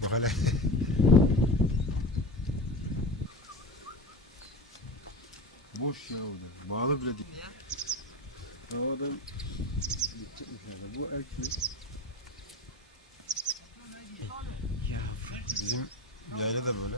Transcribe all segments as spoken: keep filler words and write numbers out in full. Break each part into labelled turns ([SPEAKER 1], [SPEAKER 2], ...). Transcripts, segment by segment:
[SPEAKER 1] Bak hele. Boş ya orada. Bağlı bile değil. Dağdan gidecekmiş herhalde. Bu erkek.
[SPEAKER 2] Ya
[SPEAKER 1] Bizim yayla da böyle.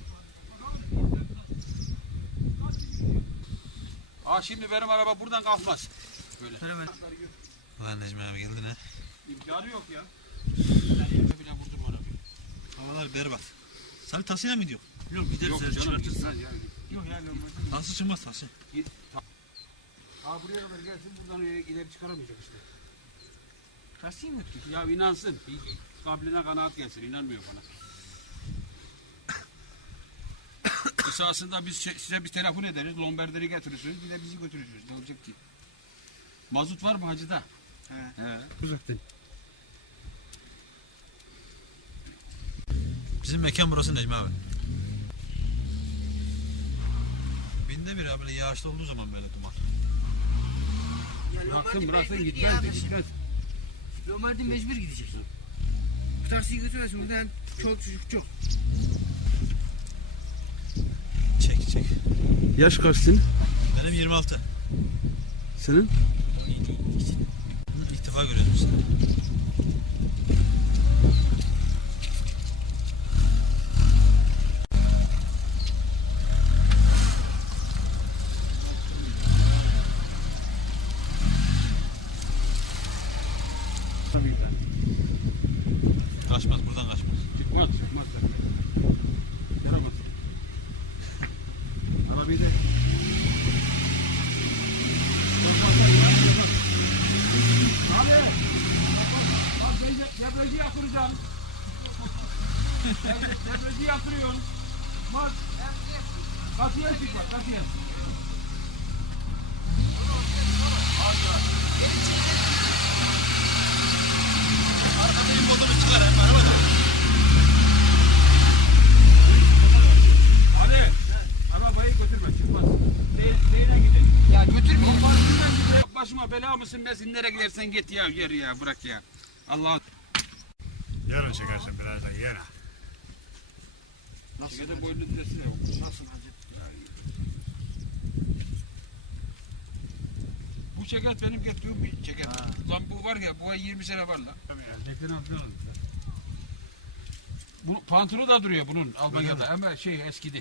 [SPEAKER 3] Aa şimdi benim araba buradan kalkmaz. Böyle.
[SPEAKER 2] Lan Necmi abi geldi ne?
[SPEAKER 3] İmkanı yok ya. Ben bile vurdum arabayı.
[SPEAKER 2] Havalar berbat. Salih tasıyla mı gidiyor? Yok gider
[SPEAKER 3] Yok
[SPEAKER 2] sen
[SPEAKER 3] canım.
[SPEAKER 2] çıkartırsın.
[SPEAKER 3] Yani. Yok yani normal.
[SPEAKER 2] Tası çıkmaz tası.
[SPEAKER 3] Git. Ta- Aa buraya kadar gelsin buradan ileri çıkaramayacak işte.
[SPEAKER 2] Tasıyı mı gidiyor?
[SPEAKER 3] Ya inansın. Bir kabline kanaat gelsin. İnanmıyor bana. Esasında biz şey- size bir telefon ederiz. Lomberderi getirirsiniz. Bir de bizi götürürsünüz. Ne olacak ki? Mazot var mı hacıda?
[SPEAKER 2] He.
[SPEAKER 3] He. Uzaktan.
[SPEAKER 2] Bizim mekan burası Necmi abi. Binde bir abi böyle yağışlı olduğu zaman böyle duman.
[SPEAKER 3] Bıraksın bıraksın gitmez de gitmez.
[SPEAKER 4] Lombardi mecbur gidecek. Bu taksiyi götürmesin buradan çok çocuk çok.
[SPEAKER 2] Çek çek.
[SPEAKER 5] Yaş kaçsın?
[SPEAKER 2] Benim yirmi altı.
[SPEAKER 5] Senin?
[SPEAKER 2] İlk defa görüyoruz biz. Kaçmaz buradan kaçmaz.
[SPEAKER 3] Çıkmaz çıkmaz zaten. Yaramaz. Arabayı da... Abi! Bak ben debriyajı yakıracağım. Debriyajı yakırıyorsun. Bak. Kasiyer çık bak kasiyer.
[SPEAKER 2] Arkadan motoru çıkar hem arabada.
[SPEAKER 3] Hadi. Arabayı götürme çıkmaz. Değine gidin.
[SPEAKER 4] Ya götürme.
[SPEAKER 3] Başıma bela mısın nesin nereye gidersen git ya yer ya bırak ya. Allah.
[SPEAKER 1] Yarın çekersin birazdan yine.
[SPEAKER 3] Nasıl? Ya da boynun tersi yok. Nasıl hacı? Bu ceket benim getirdiğim bir ceket. Lan bu var ya bu ay yirmi sene var lan. Bu pantolonu da duruyor bunun Almanya'da ama şey eskidi.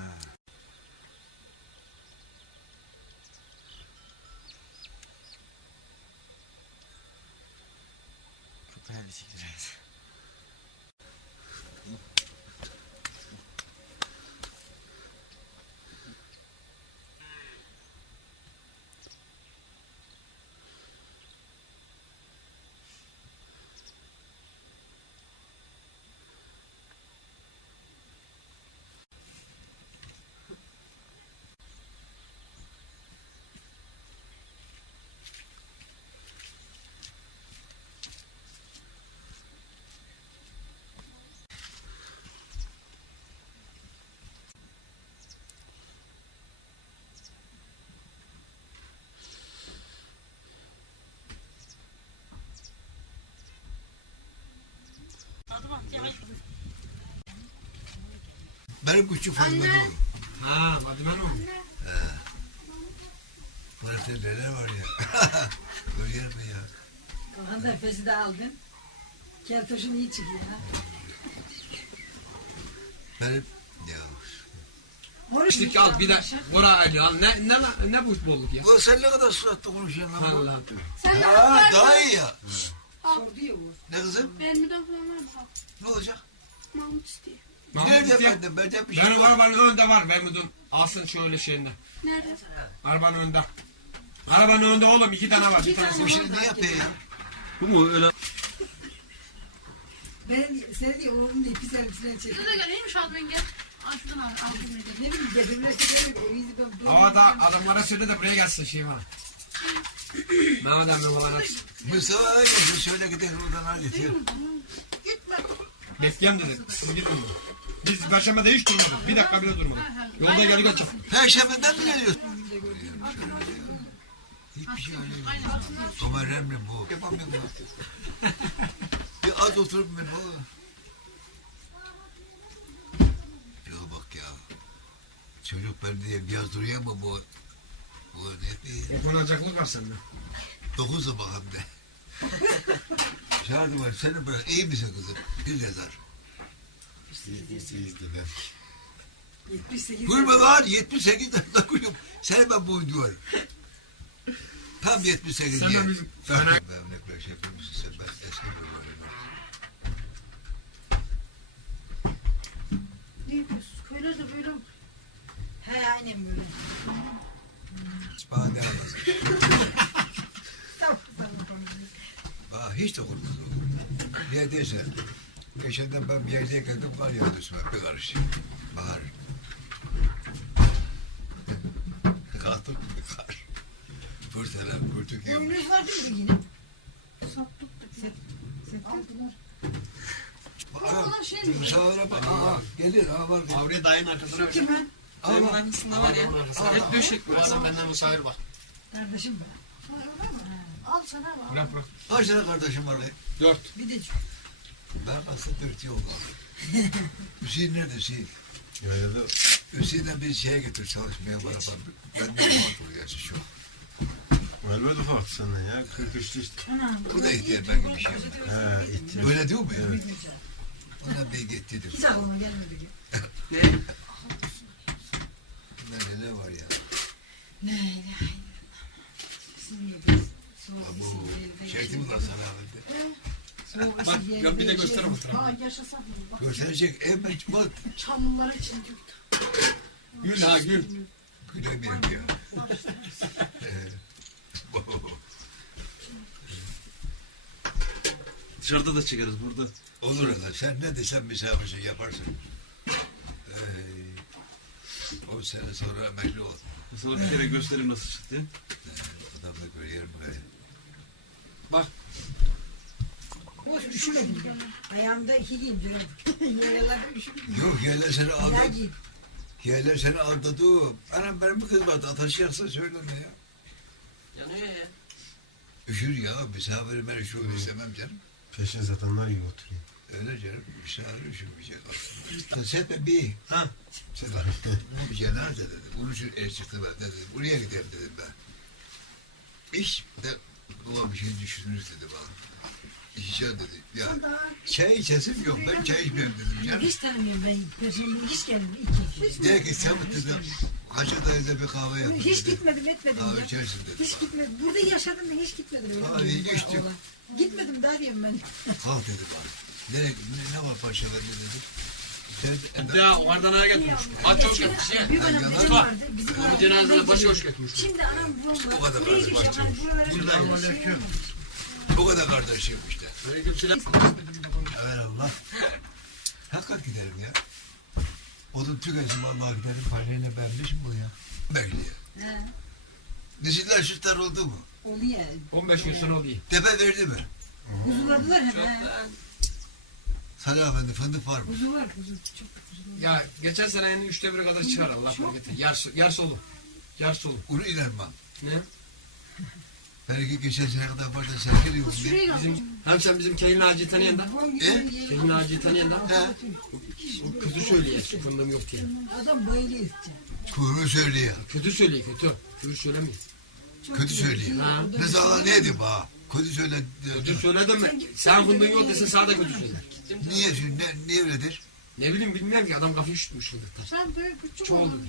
[SPEAKER 2] Köpeğe çekeceğiz.
[SPEAKER 6] Benim küçük Fadime'nin oğlu.
[SPEAKER 4] Ha, Madimen oğlum.
[SPEAKER 6] Burası neler var ya. Görüyor musun ya?
[SPEAKER 7] Kahan da fesi de aldın. Keltoşun iyi çıkıyor ha.
[SPEAKER 6] Benim ya.
[SPEAKER 4] İşte al bir de bura Ali al. Ne ne ne bu bolluk ya?
[SPEAKER 6] Bu sen ne kadar suratlı konuşuyorsun lan bu?
[SPEAKER 4] Allah.
[SPEAKER 8] Sen de
[SPEAKER 6] Ha,
[SPEAKER 8] haber
[SPEAKER 6] daha
[SPEAKER 8] ver.
[SPEAKER 6] iyi ya.
[SPEAKER 7] Sordu ya o.
[SPEAKER 6] Ne kızım?
[SPEAKER 8] Benim bir falan var mı?
[SPEAKER 6] Ne olacak?
[SPEAKER 8] Mahmut istiyor.
[SPEAKER 6] Nerede efendim? Benden bir şey
[SPEAKER 4] Benim
[SPEAKER 6] yok.
[SPEAKER 4] arabanın önünde var Memnun'un. Alsın şöyle şeyinde.
[SPEAKER 8] Nerede?
[SPEAKER 4] Arabanın önünde. Arabanın önünde oğlum iki tane var. Bir tanesi.
[SPEAKER 6] Bu şimdi ne yapıyor ya?
[SPEAKER 2] Bu mu öyle?
[SPEAKER 7] Benim, senin değil, oğlum değil, pis elbiseden çekiyor.
[SPEAKER 8] Size de neymiş Admen gel. Açtın abi. Aldın dedi.
[SPEAKER 7] Ne bileyim, dedimler ki benim evizi ben...
[SPEAKER 4] Havada adamlara söyle de buraya gelsin şey var. Mehmet abi havada.
[SPEAKER 6] Mustafa öyle bir söyle gidelim oradan al getir.
[SPEAKER 4] Bekleyem dedi. Siz gidin. Biz Perşembe'de hiç durmadık. Bir dakika bile durmadık. Yolda geldik açık.
[SPEAKER 6] Perşembeden mi geliyorsun? Hiçbir şey öyle değil. Ama önemli bu. Yapamıyorum ben. Bir az oturup ben bu. çocuk ben diye biraz duruyor ama bu bu ne diye.
[SPEAKER 3] Dokunacaklık var sende.
[SPEAKER 6] Dokuz bakalım de. Şahane var seni bırak. İyi misin kızım? Bir yazar.
[SPEAKER 7] yetmiş sekiz.
[SPEAKER 6] Buyurma lan yetmiş sekiz dakika koyuyorum. Seni ben boynuyorum. Tam yetmiş sekiz
[SPEAKER 3] Sen
[SPEAKER 6] diye.
[SPEAKER 3] de bizim-
[SPEAKER 6] Ben örnekler şey yapıyormuşsun sen ben eski boynuyorum.
[SPEAKER 8] Ne yapıyorsunuz? Köyler de böyle mi?
[SPEAKER 7] He aynen böyle.
[SPEAKER 6] Bana ne anlasın?
[SPEAKER 7] Tamam, tamam, tamam.
[SPEAKER 6] Aa, hiç dokunmaz. Yerdeyse. Geçenden ben bir yerdeyken de var yağdı üstüme bir karış. Bahar. Kalktım bir kar. Fırtına, fırtık yapmış.
[SPEAKER 7] Oyunuz var değil mi yine?
[SPEAKER 8] Sattık da. Aldılar.
[SPEAKER 6] Aa,
[SPEAKER 8] Ulan şey mi?
[SPEAKER 6] sağına bak. Aa, gelir. Aa, var. gelir.
[SPEAKER 3] Avruya dayın arkasına ver.
[SPEAKER 7] Kim ben?
[SPEAKER 3] Dayımın arkasında var ya. Hep döşek bu adam benden misafir var.
[SPEAKER 7] Kardeşim ben.
[SPEAKER 8] Öyle mi? Al sana bak.
[SPEAKER 3] Bırak bırak.
[SPEAKER 6] Kaç tane kardeşim var lan?
[SPEAKER 3] Dört.
[SPEAKER 7] Bir de
[SPEAKER 6] Ben aslında dört yol kaldı. Hüseyin nerede Hüseyin?
[SPEAKER 1] Yaylada
[SPEAKER 6] Hüseyin'den bir şeye götür çalışmaya bana bak. Ben de yapmadım gerçi şu.
[SPEAKER 1] Elbet ufaktı senden ya. kırk üçlü işte.
[SPEAKER 7] anam.
[SPEAKER 6] Bu da ihtiyar ben gibi bir şey.
[SPEAKER 1] He itti.
[SPEAKER 6] Öyle diyor mu ya? Ona bir git dedim.
[SPEAKER 7] Hiç aklıma gelmedi ki.
[SPEAKER 3] Ne?
[SPEAKER 6] Bunda neler var ya?
[SPEAKER 7] Siz yediniz. Soğuk
[SPEAKER 6] Ha, bu
[SPEAKER 7] isim değil,
[SPEAKER 6] çekti mi lan sana abi?
[SPEAKER 7] soğuk
[SPEAKER 3] Bak
[SPEAKER 7] isim değil,
[SPEAKER 3] gör bir de
[SPEAKER 7] değil,
[SPEAKER 3] göster
[SPEAKER 7] şey-
[SPEAKER 3] muhtemelen.
[SPEAKER 8] Aa yaşasak mı? Bak
[SPEAKER 6] Gösterecek hemen bak.
[SPEAKER 8] çamlılar için döktüm.
[SPEAKER 3] Gül ha gül.
[SPEAKER 6] Gülemiyorum ya.
[SPEAKER 2] Dışarıda da çekeriz burada.
[SPEAKER 6] Olur lan sen ne desen misafirsin yaparsın. Ee, on sene sonra emekli ol.
[SPEAKER 2] Mesela bir kere göstereyim nasıl çıktı.
[SPEAKER 6] Adam da görüyorum böyle.
[SPEAKER 7] Hoş üşümedim ben. Ayağımda iki giyim diyorum. Yerlerde üşümedim.
[SPEAKER 6] Yok yerler seni
[SPEAKER 7] Ya
[SPEAKER 6] aldadı.
[SPEAKER 7] giyim.
[SPEAKER 6] Yerler seni aldadı. Anam benim bir kız vardı. Ataşı yaksa söyleme ya.
[SPEAKER 3] Yanıyor ya.
[SPEAKER 6] Üşür ya. Misafirim ben üşür istemem canım.
[SPEAKER 1] Peşin satanlar gibi oturuyor.
[SPEAKER 6] Öyle canım. Misafir üşümeyecek aslında. Sen de bir.
[SPEAKER 3] Ha.
[SPEAKER 6] Sen bir cenaze dedi. Bunun için el çıktı ben. Ne dedim. Buraya gidelim dedim ben. İş de ulan bir şey düşünürüz dedi bana. İçeceğim dedi. Ya çay içesim yok. Ben çay içmiyorum dedim canım.
[SPEAKER 7] Hiç tanımıyorum ben. Perşembe hiç gelmedim. İki iki.
[SPEAKER 6] De ki sen dedim. Hacı dayıda bir kahve yapın
[SPEAKER 7] Hiç
[SPEAKER 6] dedi.
[SPEAKER 7] gitmedim etmedim
[SPEAKER 6] Kahve
[SPEAKER 7] ya.
[SPEAKER 6] içersin dedi.
[SPEAKER 7] Hiç gitmedim. Burada yaşadım da hiç gitmedim. Öyle
[SPEAKER 6] Kahve
[SPEAKER 7] mi?
[SPEAKER 6] içtik.
[SPEAKER 7] Oğlan. Gitmedim daha diyeyim ben.
[SPEAKER 6] Kalk dedi bana. Ne, ne, ne var paşalar ne dedi. Sen,
[SPEAKER 3] Bir daha oradan ayağa getirmiş. Aç hoş getirmiş ya.
[SPEAKER 7] Bir dönem
[SPEAKER 6] yalan
[SPEAKER 7] dedem
[SPEAKER 6] mı?
[SPEAKER 7] vardı. Bizim
[SPEAKER 3] Onun
[SPEAKER 7] aramızda
[SPEAKER 3] cenazede başı
[SPEAKER 7] geliyor.
[SPEAKER 3] hoş getirmiş.
[SPEAKER 7] Şimdi anam
[SPEAKER 6] O
[SPEAKER 7] babam
[SPEAKER 6] kadar
[SPEAKER 7] var. Buraya
[SPEAKER 6] kardeş,
[SPEAKER 7] geçiyor.
[SPEAKER 6] başlamış.
[SPEAKER 7] Hani buralara
[SPEAKER 3] Buradan
[SPEAKER 7] gidiyor.
[SPEAKER 6] o kadar kardeşim işte.
[SPEAKER 3] Aleykümselam.
[SPEAKER 6] Evet Allah. Hakikat giderim ya. Odun tükesim Allah'a giderim. Parayla beğenmiş mi bu ya? Bekliyor.
[SPEAKER 7] He.
[SPEAKER 6] Diziller sütler oldu mu?
[SPEAKER 7] Oluyor.
[SPEAKER 3] on beş gün sonra oluyor.
[SPEAKER 6] Tepe verdi mi?
[SPEAKER 7] Huzurladılar hemen. he.
[SPEAKER 6] Salih Efendi fındık var mı?
[SPEAKER 7] Huzur var. Huzur. Çok huzur.
[SPEAKER 3] Ya geçen senenin üçte biri kadar çıkar Allah bereket. Yar, yar solu. Yar solu.
[SPEAKER 6] Onu inanmam.
[SPEAKER 3] Ne?
[SPEAKER 6] Belki geçen sene kadar başta serkeli yok.
[SPEAKER 8] Şuraya gel.
[SPEAKER 3] Bizim, hem sen bizim Kehin Naci'yi tanıyan da.
[SPEAKER 6] E?
[SPEAKER 3] Kehin Naci'yi tanıyan da.
[SPEAKER 6] He?
[SPEAKER 3] O kızı söylüyor. Fındığım yok diye.
[SPEAKER 7] Adam bayılıyor işte.
[SPEAKER 6] Kuyruğu söylüyor.
[SPEAKER 3] Kötü söylüyor kötü. Kötü söylemiyor.
[SPEAKER 6] Kötü söylüyor.
[SPEAKER 3] Ha.
[SPEAKER 6] Ne zaman neydi bana? Kötü söyle.
[SPEAKER 3] Kötü söyledim mi? Sen fındığın yok desin sağda kötü söyler.
[SPEAKER 6] Niye şimdi? Ne, niye öyledir?
[SPEAKER 3] Ne bileyim bilmiyorum ki adam kafayı üşütmüş fındıktan.
[SPEAKER 8] Sen böyle küçük
[SPEAKER 3] Çoğu
[SPEAKER 8] oldun.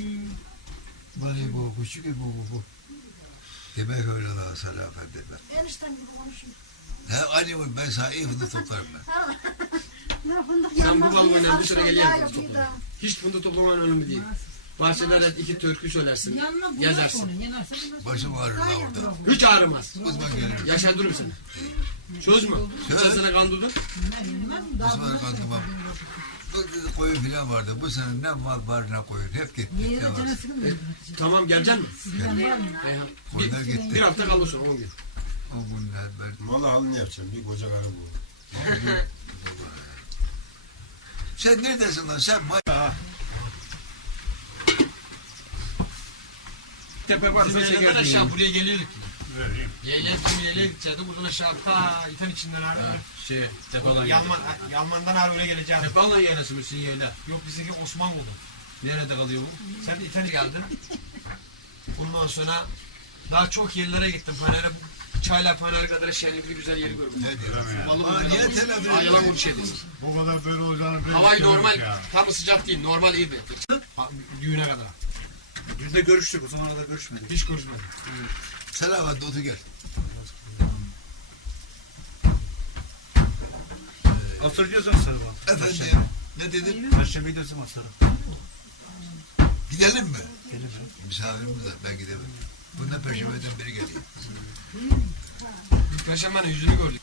[SPEAKER 6] Bana bu küçük bu bu bu. Demek öyle la Salih Efendi ben.
[SPEAKER 8] Enişten gibi konuşuyor.
[SPEAKER 6] He anne ben sana iyi fındık toplarım ben.
[SPEAKER 8] Ne fındık
[SPEAKER 3] Sen bu
[SPEAKER 8] yanmaz diye
[SPEAKER 3] balmından bir süre
[SPEAKER 8] akşam
[SPEAKER 3] geliyor
[SPEAKER 8] yağ
[SPEAKER 3] fındık
[SPEAKER 8] yapıyor da.
[SPEAKER 3] toplaman. Hiç fındık toplaman önemli değil. Bahçelerde iki türkü söylersin.
[SPEAKER 7] Yanma bundan
[SPEAKER 3] Yazarsın.
[SPEAKER 7] sonra. Yanarsa bundan sonra.
[SPEAKER 6] Başım ağrır la orada.
[SPEAKER 3] Hiç ağrımaz.
[SPEAKER 6] Uzman gelir.
[SPEAKER 3] Yaşandırırım seni. Söz mü?
[SPEAKER 6] Söz.
[SPEAKER 3] Geçen sene kan durdun.
[SPEAKER 7] Ben yanmam. Daha
[SPEAKER 6] Uzman
[SPEAKER 7] bundan sonra.
[SPEAKER 6] kandımam. Bu dedi, koyun filan vardı. Bu sene ne mal var ne koyun. Hep gitti.
[SPEAKER 7] Yere
[SPEAKER 6] Ne var?
[SPEAKER 7] cana sıkılmıyor.
[SPEAKER 3] Tamam geleceksin mi?
[SPEAKER 7] Sizden var mı?
[SPEAKER 3] Eyhan.
[SPEAKER 6] Koyunlar
[SPEAKER 3] Bir, bir
[SPEAKER 6] gitti.
[SPEAKER 3] hafta kalırsın on gün.
[SPEAKER 6] O günler ben.
[SPEAKER 1] Malı halini yapacağım. Bir koca karı bu.
[SPEAKER 6] Sen neredesin lan? Sen may...
[SPEAKER 3] Tepe var.
[SPEAKER 2] Bizim yerden aşağı buraya geliyorduk.
[SPEAKER 3] Yeğlen gibi yeğlen gidecekti. Buradan aşağı ta itan içinden ağrı. Şey, Tepe'den
[SPEAKER 9] Yalman, Yalman'dan Harun'a geleceğim.
[SPEAKER 3] Tepe'den yeğlesin misin yeğlen?
[SPEAKER 9] Yok bizimki Osman oldu.
[SPEAKER 3] Nerede kalıyor bu? Sen de İtalya geldin. Bundan sonra daha çok yerlere gittim. Panere, çaylar panere kadar şenlikli güzel yeri gördüm.
[SPEAKER 6] Ne diyor?
[SPEAKER 3] Vallahi
[SPEAKER 6] Aa,
[SPEAKER 3] böyle
[SPEAKER 6] niye
[SPEAKER 3] kalmış.
[SPEAKER 6] telefon
[SPEAKER 3] Aa, yalan konuşuyor.
[SPEAKER 1] Bu kadar böyle olacağını ben
[SPEAKER 3] Havayı
[SPEAKER 1] bilmiyorum
[SPEAKER 3] normal,
[SPEAKER 1] ya.
[SPEAKER 3] tam sıcak değil, normal iyi bir. Ha, Düğüne kadar.
[SPEAKER 2] Düğünde görüştük. O zamana kadar görüşmedik.
[SPEAKER 3] Hiç görüşmedim.
[SPEAKER 6] Selam hadi otur gel.
[SPEAKER 2] Hatırlıyorsan Sarıva.
[SPEAKER 6] Efendim ne dedin?
[SPEAKER 2] Perşembe gidersin Masar'a.
[SPEAKER 6] Gidelim mi?
[SPEAKER 2] Gelir.
[SPEAKER 6] Misafirimiz var ben gidemem. Bundan perşembeden beri geliyor.
[SPEAKER 3] Perşembenin yüzünü gördük.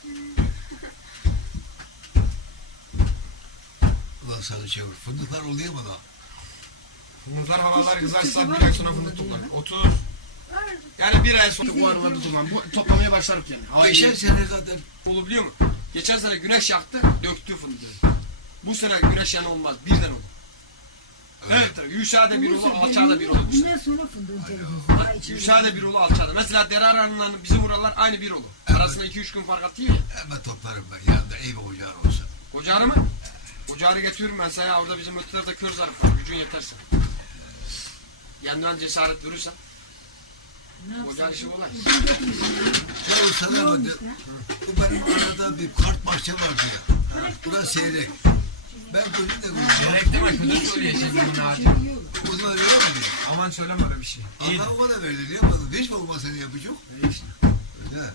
[SPEAKER 6] Allah sana çevir. Fındıklar oluyor mu da?
[SPEAKER 3] Fındıklar havalar kızarsa bir ay sonra fındık toplanır. otuz. Yani bir ay sonra bu arıları toplanır. Bu toplamaya başlarız yani. Hava
[SPEAKER 6] Geçen
[SPEAKER 3] iyi.
[SPEAKER 6] sene zaten
[SPEAKER 3] Olur biliyor musun? Geçen sene güneş yaktı, döktü fındığı. Bu sene güneş yanı olmaz, birden olur. Evet, tabii. Yuşa'da bir olur, alçağda bir olur. bu sene.
[SPEAKER 7] Bundan sonra fındığın televizyon.
[SPEAKER 3] Yuşa'da bir olur, alçağda. Mesela Deraran'la bizim oralar aynı bir olur. Arasında iki üç gün fark atıyor ya.
[SPEAKER 6] hemen toplarım ben. Yanında iyi bir ocağın olsun.
[SPEAKER 3] Ocağı mı? Ocağı getiriyorum ben sana. Orada bizim ötlerde kör zarf var, gücün yeterse. Yandan cesaret verirsen. Ocağı işi kolay.
[SPEAKER 6] Ya o sana bak. Bu benim arada bir kart bahçe var diyor. Burası seyrek. Ben gözümle gördüm.
[SPEAKER 3] Gerek deme, kötü söyleyecek bunu hadi.
[SPEAKER 6] O zaman öyle mi dedi?
[SPEAKER 3] Aman söyleme öyle bir şey. İyi.
[SPEAKER 6] Allah o da böyle diyor. Bak, hiç mi olmasını yapacak? Öyle.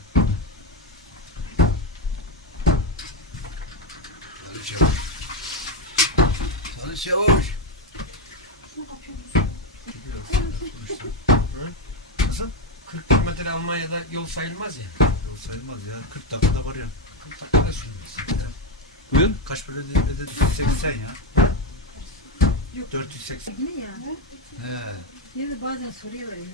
[SPEAKER 6] Sarı çavuş. Sarı çavuş.
[SPEAKER 3] kırk kilometre Almanya'da yol sayılmaz ya.
[SPEAKER 2] Yol sayılmaz ya. kırk dakikada var ya.
[SPEAKER 3] kırk dakikada sürmez.
[SPEAKER 5] Buyur.
[SPEAKER 2] Kaç böyle dedi? dedi seksen ya. dört yüz seksen.
[SPEAKER 7] Ne ya?
[SPEAKER 6] He.
[SPEAKER 7] Ya da bazen soruyorlar ya.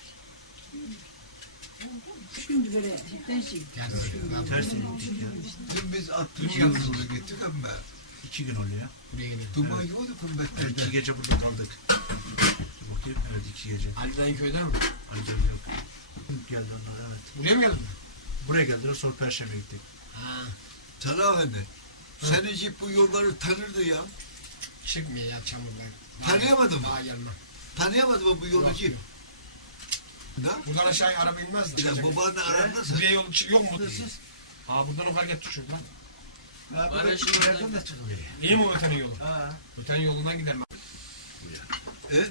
[SPEAKER 7] Şimdi böyle cidden şey.
[SPEAKER 2] Tersine gittik ya.
[SPEAKER 6] Dün biz altmış yıldızına gittik ama
[SPEAKER 2] İki gün oldu ya.
[SPEAKER 6] duman yoktu
[SPEAKER 2] İki
[SPEAKER 6] kuvvetlerde.
[SPEAKER 2] gece burada kaldık. Bakayım evet iki gece.
[SPEAKER 3] Ali dayın köyden mi?
[SPEAKER 2] Ancak yok. Geldi onlar evet.
[SPEAKER 3] Buraya mı geldin?
[SPEAKER 2] Buraya geldiler sonra Perşembe gittik.
[SPEAKER 3] Ha.
[SPEAKER 6] Sana efendi. Senin cip bu yolları tanırdı ya.
[SPEAKER 3] Çıkmıyor ya çamurlar.
[SPEAKER 6] Tanıyamadı mı?
[SPEAKER 3] Daha gelmem.
[SPEAKER 6] Tanıyamadı mı bu yolu cip? Ne?
[SPEAKER 3] Buradan aşağıya araba inmez de.
[SPEAKER 6] Ya babanla arandasın.
[SPEAKER 3] Buraya yol çık- yok mu? Aa buradan o fark et düşüyor lan.
[SPEAKER 2] Bana şimdi nereden de çıkılıyor.
[SPEAKER 3] İyi mi o ötenin yolu?
[SPEAKER 2] Ha.
[SPEAKER 3] Ötenin yolundan giderim.
[SPEAKER 6] Evet.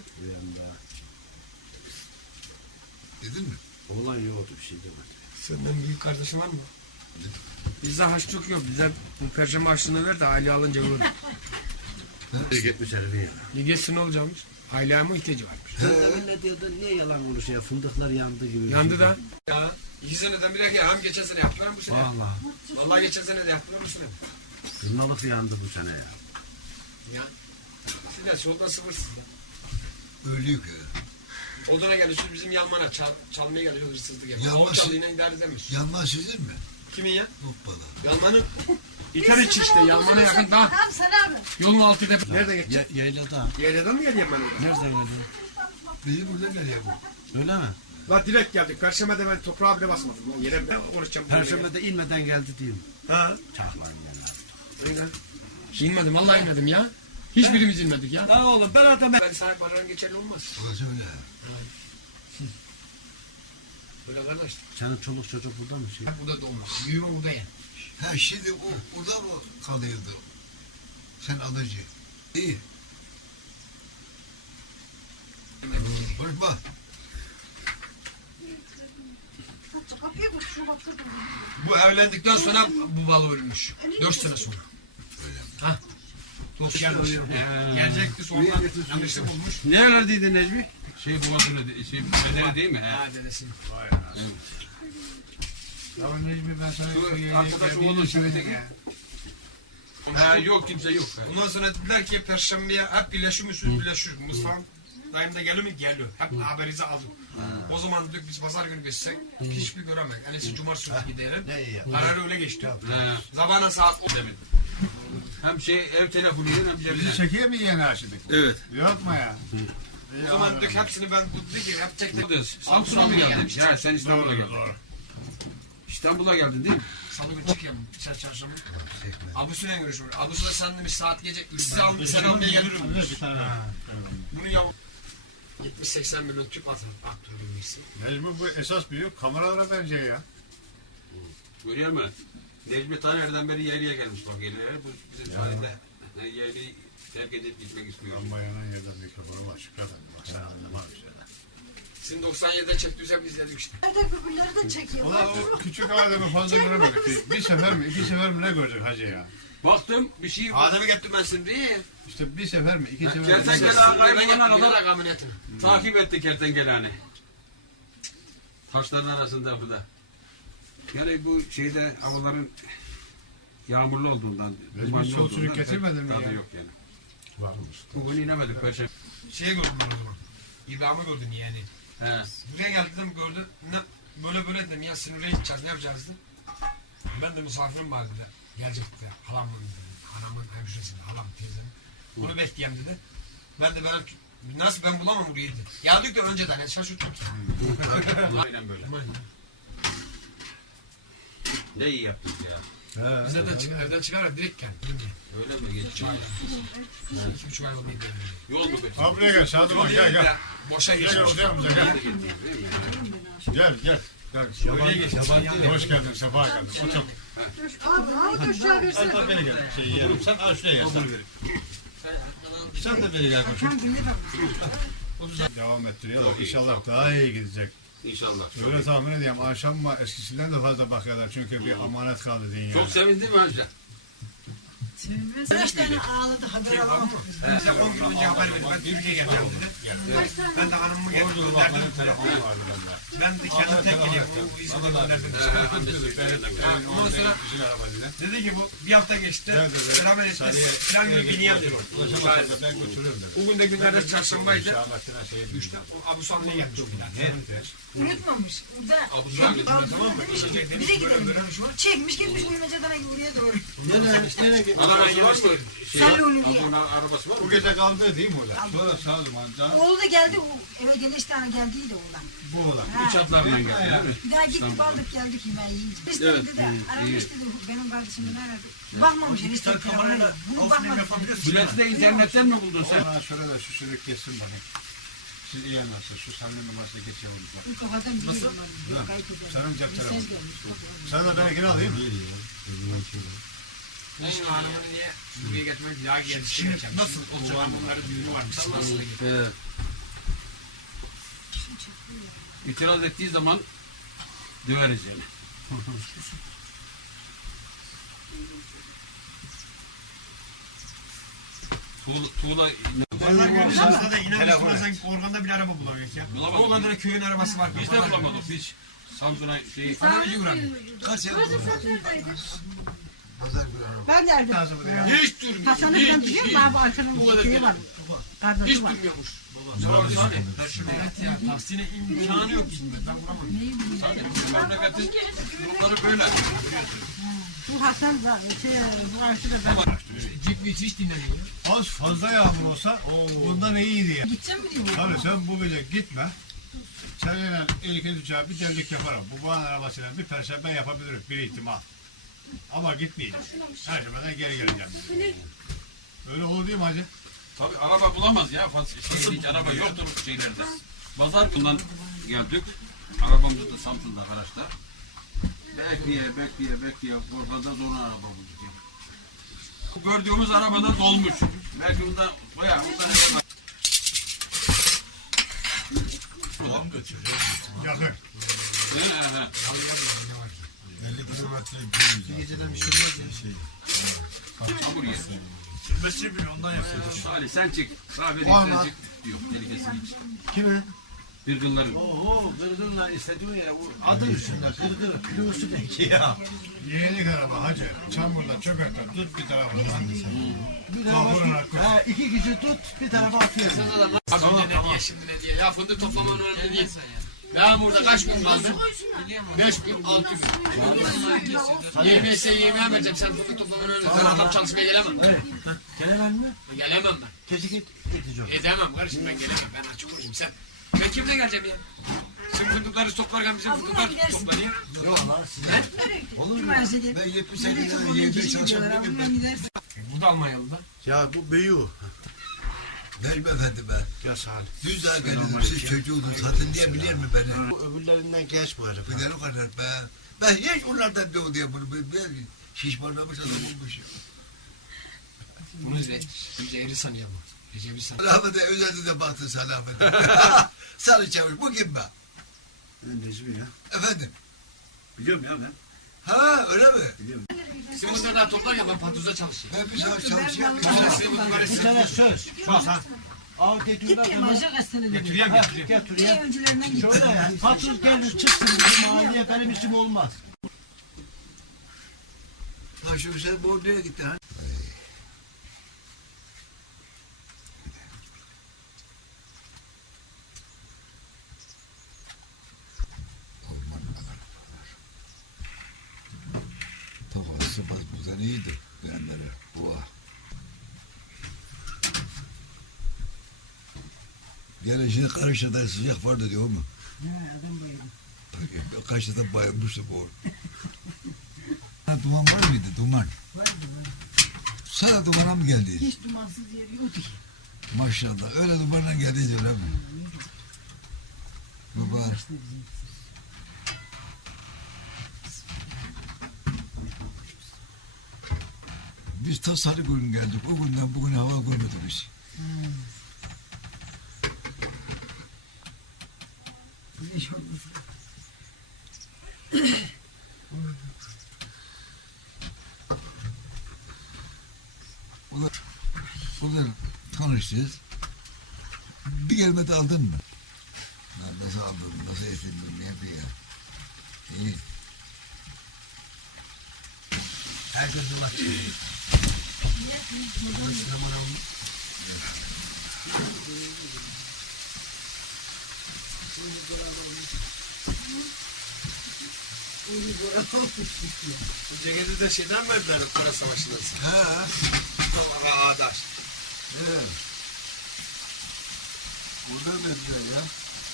[SPEAKER 6] Dedin mi?
[SPEAKER 5] Olan yoktu bir şey demedi.
[SPEAKER 3] Senden büyük kardeşin var mı? Bizde haçlık yok. Bizde bu perşembe haçlığını ver de aile alınca olur.
[SPEAKER 5] Gitmiş herifi ya.
[SPEAKER 3] Ligesi ne olacakmış? Aileye mi ihtiyacı varmış?
[SPEAKER 5] Sen de ne diyordun? Niye yalan konuşuyor? Fındıklar yandı gibi.
[SPEAKER 3] Yandı da. Ya iki seneden bile ki hem geçen sene yaptılar hem bu sene.
[SPEAKER 5] Vallahi.
[SPEAKER 3] Vallahi geçen sene de yaptılar bu sene.
[SPEAKER 5] Kırnalık yandı bu sene ya.
[SPEAKER 3] Ya. Sinan soldan sıfırsız ya.
[SPEAKER 6] Ölüyor ki.
[SPEAKER 3] Odana geliyorsunuz bizim Yalman'a çal, çalmaya geliyor hırsızlık yapıyor.
[SPEAKER 6] Yalman
[SPEAKER 3] Yalman
[SPEAKER 6] şey-
[SPEAKER 3] çaldığıyla idare edemez.
[SPEAKER 6] Yanman sizin mi?
[SPEAKER 3] Kimin ya?
[SPEAKER 6] Hoppala.
[SPEAKER 3] Yalman'ın. İter iç işte Yalman'a yakın daha.
[SPEAKER 8] Tamam selam.
[SPEAKER 3] Yolun altı tepe. Nerede geçecek?
[SPEAKER 2] Ya, yaylada.
[SPEAKER 3] Yayladan mı geleyim ben orada?
[SPEAKER 2] Nereden geldin?
[SPEAKER 6] Benim burada nereye bu?
[SPEAKER 2] Öyle mi?
[SPEAKER 3] La direkt geldik. Perşembe'de ben toprağa bile basmadım. Lan yere ben konuşacağım.
[SPEAKER 5] Perşembe'de inmeden geldi diyeyim.
[SPEAKER 3] Ha.
[SPEAKER 5] Çaklarım yanına.
[SPEAKER 3] İnmedim vallahi inmedim ya. Hiçbirimiz inmedik ya.
[SPEAKER 2] La oğlum ben adam.
[SPEAKER 3] Ben sahip barajın geçerli olmaz.
[SPEAKER 6] Burası öyle.
[SPEAKER 3] Öyle kardeş.
[SPEAKER 5] Senin çoluk çocuk burada mı şey?
[SPEAKER 3] Bak burada doğmuş. Büyüme burada ya.
[SPEAKER 6] Ha şimdi o burada mı kalıyordu? Sen alıcı. İyi. Konuşma.
[SPEAKER 8] Kapıya bak şuna bak şurada.
[SPEAKER 3] Bu evlendikten sonra bu balı ölmüş. Dört sene sonra. Ha. Dost gelmiş. Gelecekti sonra yanlışlık olmuş.
[SPEAKER 5] Nerelerdeydin Necmi?
[SPEAKER 3] Şey bulasın şey bedeli değil mi? Ha dedesi.
[SPEAKER 2] Ya Necmi ben sana
[SPEAKER 3] Arkadaş oğlu söyledi. Ha yok kimse yok. Ondan sonra dediler ki Perşembe'ye hep birleşiyor musunuz? Birleşiyoruz. Mustafa dayım da geliyor mu? Geliyor. Hep haberizi aldım. O zaman dedik biz pazar günü geçsek hiçbir göremek. Hani siz cumartesi gidelim.
[SPEAKER 2] ne iyi ya.
[SPEAKER 3] Karar öyle geçti. Zabana saat o demin.
[SPEAKER 2] Hem şey ev telefonuyla hem
[SPEAKER 1] Bizi
[SPEAKER 2] cebine.
[SPEAKER 1] çekiyor mu yeni aşıdık?
[SPEAKER 5] Evet.
[SPEAKER 1] Yok mu ya?
[SPEAKER 3] O zaman dedik hepsini ben bu dedi ki hep tek tek.
[SPEAKER 2] Samsun'a mı geldin? Ya sen İstanbul'a
[SPEAKER 1] Doğru
[SPEAKER 2] geldin.
[SPEAKER 1] doğru.
[SPEAKER 2] İşte
[SPEAKER 9] İstanbul'a geldin değil mi?
[SPEAKER 3] Salı günü çıkıyorum. Sen çarşamba. Abusuyla görüşüyorum. Abusuyla sen demiş saat gece sizi al, sen almaya gelirim demiş. Bunu yav... yetmiş seksen milyon tüp atın. Aktörü birisi.
[SPEAKER 1] Necmi bu esas büyük kameralara benziyor ya.
[SPEAKER 9] Görüyor musun? Necmi Taner'den beri yerliye gelmiş bak yerliye. Bu bizim tarihte yerliyi terk edip gitmek istiyor.
[SPEAKER 1] Amma yanan yerden mikrofonu var. Şu kadar. Bak sen anlamam bir şey.
[SPEAKER 3] Sizin doksan yedide çektiysem izledik işte.
[SPEAKER 8] Nerede öbürleri de çekiyor.
[SPEAKER 1] Ulan o küçük adamı fazla göremedik. Bir sefer mi iki sefer mi ne görecek hacı ya?
[SPEAKER 9] Baktım bir şey...
[SPEAKER 3] Adem'i getirdim ben şimdi.
[SPEAKER 1] İşte bir sefer mi iki sefer mi?
[SPEAKER 9] Kertenkele
[SPEAKER 3] Ben
[SPEAKER 9] kaybolana
[SPEAKER 3] getirdim
[SPEAKER 9] kadar
[SPEAKER 3] ameliyatını.
[SPEAKER 9] takip etti kertenkeleni. Taşların arasında bu da. Yani bu şeyde havaların yağmurlu olduğundan,
[SPEAKER 1] Biz
[SPEAKER 9] dumanlı
[SPEAKER 1] bir sol sürük
[SPEAKER 9] olduğundan
[SPEAKER 1] getirmedin mi
[SPEAKER 9] tadı
[SPEAKER 1] ya?
[SPEAKER 9] yok yani.
[SPEAKER 1] Varmış.
[SPEAKER 9] Bugün inemedik Perşembe.
[SPEAKER 3] Şeyi gördüm ben o zaman. İbrahim'i gördüm yani.
[SPEAKER 9] He.
[SPEAKER 3] Buraya geldi dedim gördü. Ne, böyle böyle dedim ya sinirle gideceğiz ne yapacağız dedim. Ben de misafirim var dedi. Gelecekti halamın dedi. Anamın hemşiresi halam teyzem. Onu bekleyeyim dedi. Ben de ben nasıl ben bulamam burayı dedi. Geldik de önceden ya şaşırttım.
[SPEAKER 9] Aynen böyle. Ne iyi yaptık ya.
[SPEAKER 1] He.
[SPEAKER 3] Biz evden, çık, evden çıkarak direkt geldik.
[SPEAKER 9] Öyle mi geçti?
[SPEAKER 3] İki buçuk ay oldu.
[SPEAKER 9] Yol mu be?
[SPEAKER 1] Ha buraya gel Sadıman gel gel.
[SPEAKER 3] Boşa
[SPEAKER 1] Gel
[SPEAKER 3] geçmiş.
[SPEAKER 1] oturalım gel. Gel gel. Gel. Yabancı, yabancı. Hoş geldin, sefa geldin. Otur.
[SPEAKER 8] Abi abi döşeğe versene.
[SPEAKER 1] Hatta beni gel. Şey yiyelim. Sen al şuraya gel. Sen de beni gel.
[SPEAKER 7] Akşam günü bak.
[SPEAKER 1] Devam ettiriyor. İnşallah daha iyi gidecek.
[SPEAKER 9] İnşallah.
[SPEAKER 1] Öyle tahmin ediyorum. Akşam var eskisinden de fazla bakıyorlar. Çünkü bir amanet kaldı dünya.
[SPEAKER 9] Çok sevindi mi önce?
[SPEAKER 7] Beş tane ağladı haber alamadık.
[SPEAKER 3] Bize on gün önce haber verdi. Ben Türkiye'ye geleceğim dedi. Ben de hanımımı getirdim.
[SPEAKER 1] Orada bak benim telefonum vardı bende.
[SPEAKER 3] Ben de kendim tek geliyorum. Bu İzmir'e gönderdim. Ondan sonra dedi ki bu bir hafta geçti. Beraber etmez. Filan günü bineyim dedi.
[SPEAKER 1] Ben götürürüm dedi.
[SPEAKER 3] O gün de günlerde çarşambaydı.
[SPEAKER 1] Şahmettin'e şeye düştü.
[SPEAKER 3] İşte o Abu Sanlı'ya gelmiş o gün.
[SPEAKER 7] Unutmamış. Burada
[SPEAKER 3] Abu Sanlı tamam mı?
[SPEAKER 7] bize gidelim demiş. Çekmiş gitmiş Uyumaca'dan buraya doğru.
[SPEAKER 9] Arabası var mı? Şey,
[SPEAKER 7] Sen de onu diye.
[SPEAKER 9] Abone arabası var mı?
[SPEAKER 1] Bu gece kaldı değil mi oğlan? Sonra Sadıman canım.
[SPEAKER 7] Oğlu da geldi. o Eve geliş tane geldiydi oğlan.
[SPEAKER 1] Bu oğlan.
[SPEAKER 7] Ha.
[SPEAKER 9] Uçaklarla geldi değil mi?
[SPEAKER 7] Bir daha gittik aldık geldik yemeği yiyince. İşte
[SPEAKER 9] Evet,
[SPEAKER 7] dedi de
[SPEAKER 9] iyi,
[SPEAKER 7] aramış dedi benim kardeşimi nerede? Bakmamış enişte telefona. Bunu bakmamış.
[SPEAKER 9] Bileti de internetten mi buldun sen?
[SPEAKER 1] Bana şöyle de şu sürük kessin bakayım. Siz iyi anlarsınız. Şu senin numarası geçelim bak.
[SPEAKER 7] Bu kafadan biliyorum.
[SPEAKER 1] Senin cep telefonu.
[SPEAKER 7] Ses gelmiş.
[SPEAKER 1] Sen de benimkini alayım mı?
[SPEAKER 3] Ben şimdi hanımın diye buraya getirmek daha geldi. Şimdi nasıl olacak? Bunların düğünü varmış. Nasıl?
[SPEAKER 9] Evet. İtiraz ettiği zaman döveriz yani. Tuğla, tuğla
[SPEAKER 3] Pazar günü şansına da inanmışsın sanki organda bir araba bulamıyor ya.
[SPEAKER 9] Bulamadık.
[SPEAKER 3] O kadar köyün arabası var.
[SPEAKER 9] biz de bulamadık. Biz Samsun'a şey...
[SPEAKER 3] Anamıcı uğradı.
[SPEAKER 6] Kaç ya?
[SPEAKER 8] Ben nerede?
[SPEAKER 3] Hiç durmuyor.
[SPEAKER 8] Hasan'ı ben biliyorum da abi arkanın şeyi var. Kardeşi
[SPEAKER 3] Hiç
[SPEAKER 8] var.
[SPEAKER 3] durmuyormuş. Sade. Evet ya. Tahsine imkanı yok İzmir'de. Ben vuramam.
[SPEAKER 9] Sade. Memleketin yolları böyle.
[SPEAKER 8] Bu Hasan da şey bu karşı da ben.
[SPEAKER 3] Ciddi hiç dinlemiyor.
[SPEAKER 1] Az fazla yağmur olsa bundan iyiydi ya.
[SPEAKER 7] Gideceğim mi diyor?
[SPEAKER 1] Tabii sen bu gece gitme. Seninle ilk uçağı bir devlik yaparım. Bu bağın arabasıyla bir perşembe yapabiliriz bir ihtimal. Ama gitmeyeceğim. Perşembeden geri geleceğim. Öyle olur değil mi hacı?
[SPEAKER 9] Tabii araba bulamaz ya. Fazla şey, hiç araba yoktur şeylerde. Pazar bundan geldik. Arabamız da Samsun'da araçta. Bekleye bekleye bekleye Korkaz'da sonra araba bulduk ya. Gördüğümüz arabada dolmuş. Merküm'de bayağı bundan hep
[SPEAKER 6] Doğum götürüyor.
[SPEAKER 1] Yakın.
[SPEAKER 9] he he.
[SPEAKER 6] elli kilometre gideceğiz. bir şey
[SPEAKER 9] Hamur yesin.
[SPEAKER 6] Mesleği bile ondan yapıyoruz.
[SPEAKER 9] Ali sen çık. Kahve sen çık. Yok tehlikesi hiç.
[SPEAKER 5] Kimi?
[SPEAKER 9] Bir gılların.
[SPEAKER 5] Oho gırgırla istediyor ya bu adı üstünde gırgır kilosu ne ki ya?
[SPEAKER 1] Yeğenik araba hacı. Çamurda çökertten tut bir tarafa.
[SPEAKER 5] Bir
[SPEAKER 1] Kavrun
[SPEAKER 5] tarafa
[SPEAKER 1] hakkı.
[SPEAKER 5] ha, iki kişi tut bir tarafa atıyor.
[SPEAKER 3] Abi ne diye şimdi ne diye. Ya fındık toplamanın önünde değil. Yağmurda kaç gün kaldı? Beş gün, altı gün. Yemeğse yemeğe vereceğim. Sen fındık toplamanın önünde. Ben adam çalışmaya gelemem.
[SPEAKER 5] Gelemem mi?
[SPEAKER 3] Gelemem ben.
[SPEAKER 5] Keçi git. Gideceğim.
[SPEAKER 3] Edemem kardeşim ben gelemem. Ben açık olayım sen. Ben kimle geleceğim ya? Bizim fındıkları toplarken bizim fındıklar toplar ya.
[SPEAKER 5] Yok lan size. Olur mu?
[SPEAKER 7] Cumartesi gel.
[SPEAKER 6] Ben yetmiş sekiz tane yiyecek çalışabilirim ben.
[SPEAKER 7] gidersin.
[SPEAKER 3] Bu da Almanyalı'da.
[SPEAKER 5] Ya bu büyüğü.
[SPEAKER 6] Necmi efendi ben.
[SPEAKER 5] Ya Salih.
[SPEAKER 6] Düz daha geldim. Siz çocuğunuz. Hatın diye bilir mi beni?
[SPEAKER 5] Bu öbürlerinden geç bu herif.
[SPEAKER 6] Bir de o kadar be. Ben hiç onlardan doğdu diye bunu. Ben, ben şişmanlamış adam olmuşum.
[SPEAKER 3] Bunu bize, bize eri sanıyor bu. Recep İsa.
[SPEAKER 6] Rahmet'e özelde de baktın Salahmet'e. Sarı çavuş. Bu kim be?
[SPEAKER 2] Ben Necmi ya.
[SPEAKER 6] Efendim?
[SPEAKER 2] Biliyorum ya ben.
[SPEAKER 6] Ha öyle mi?
[SPEAKER 3] Bizim fındıkları toplarken ben patuzda çalışıyorum.
[SPEAKER 6] Ben bir saat çalışıyorum.
[SPEAKER 3] Mesela sizin fındıkları
[SPEAKER 5] Bir
[SPEAKER 3] size
[SPEAKER 5] tane söz. Söz ha. Al getir
[SPEAKER 7] Git ya
[SPEAKER 5] bakayım.
[SPEAKER 7] maşa gazeteni de.
[SPEAKER 3] Getireyim
[SPEAKER 5] Ha,
[SPEAKER 3] getireyim.
[SPEAKER 5] Getir
[SPEAKER 7] En
[SPEAKER 5] ya.
[SPEAKER 7] öncülerinden git.
[SPEAKER 5] Şöyle yani. Patron gelir çıksın. Bu mahalleye benim işim olmaz.
[SPEAKER 6] Lan şu sen bu nereye gitti ha? Tavası basmadan iyidir. Beğenlere. Oha. Gelişini karışıda sıcak vardı diyor mu?
[SPEAKER 7] Ha, adam buyurun.
[SPEAKER 6] Karşıda bayılmıştı bu. Duman var mıydı? Duman.
[SPEAKER 7] Var mı?
[SPEAKER 6] Sana dumana mı geldi?
[SPEAKER 7] Hiç dumansız yer yoktu.
[SPEAKER 6] Maşallah. Öyle dumanla geldi öyle mi? Baba. Biz ta salı gün geldik. O günden bugüne hava görmedik biz.
[SPEAKER 7] Hiç olmaz.
[SPEAKER 6] Bugün tanıştınız. Bir gelmedi aldın mı? Lan nasıl aldın? Nasıl etindin? Ne yapıyor? İyi. Herkes yola çıkıyor.
[SPEAKER 3] Bu ceketi de şeyden verdiler para savaşçıları.
[SPEAKER 6] Ha.
[SPEAKER 3] Ağdaş.
[SPEAKER 6] Evet. Burada verdiler ya.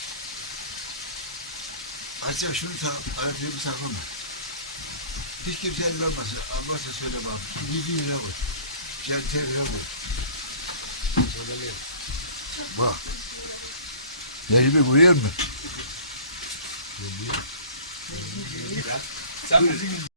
[SPEAKER 6] Açça şunu tak, aracıyı sakın. Hiç kimse el vermesin. Almazsa söyle bak. Yüzü yüze vur. Çerçeveye vur. Söylemeyin. Bak. Necmi vuruyor mu?
[SPEAKER 3] Sen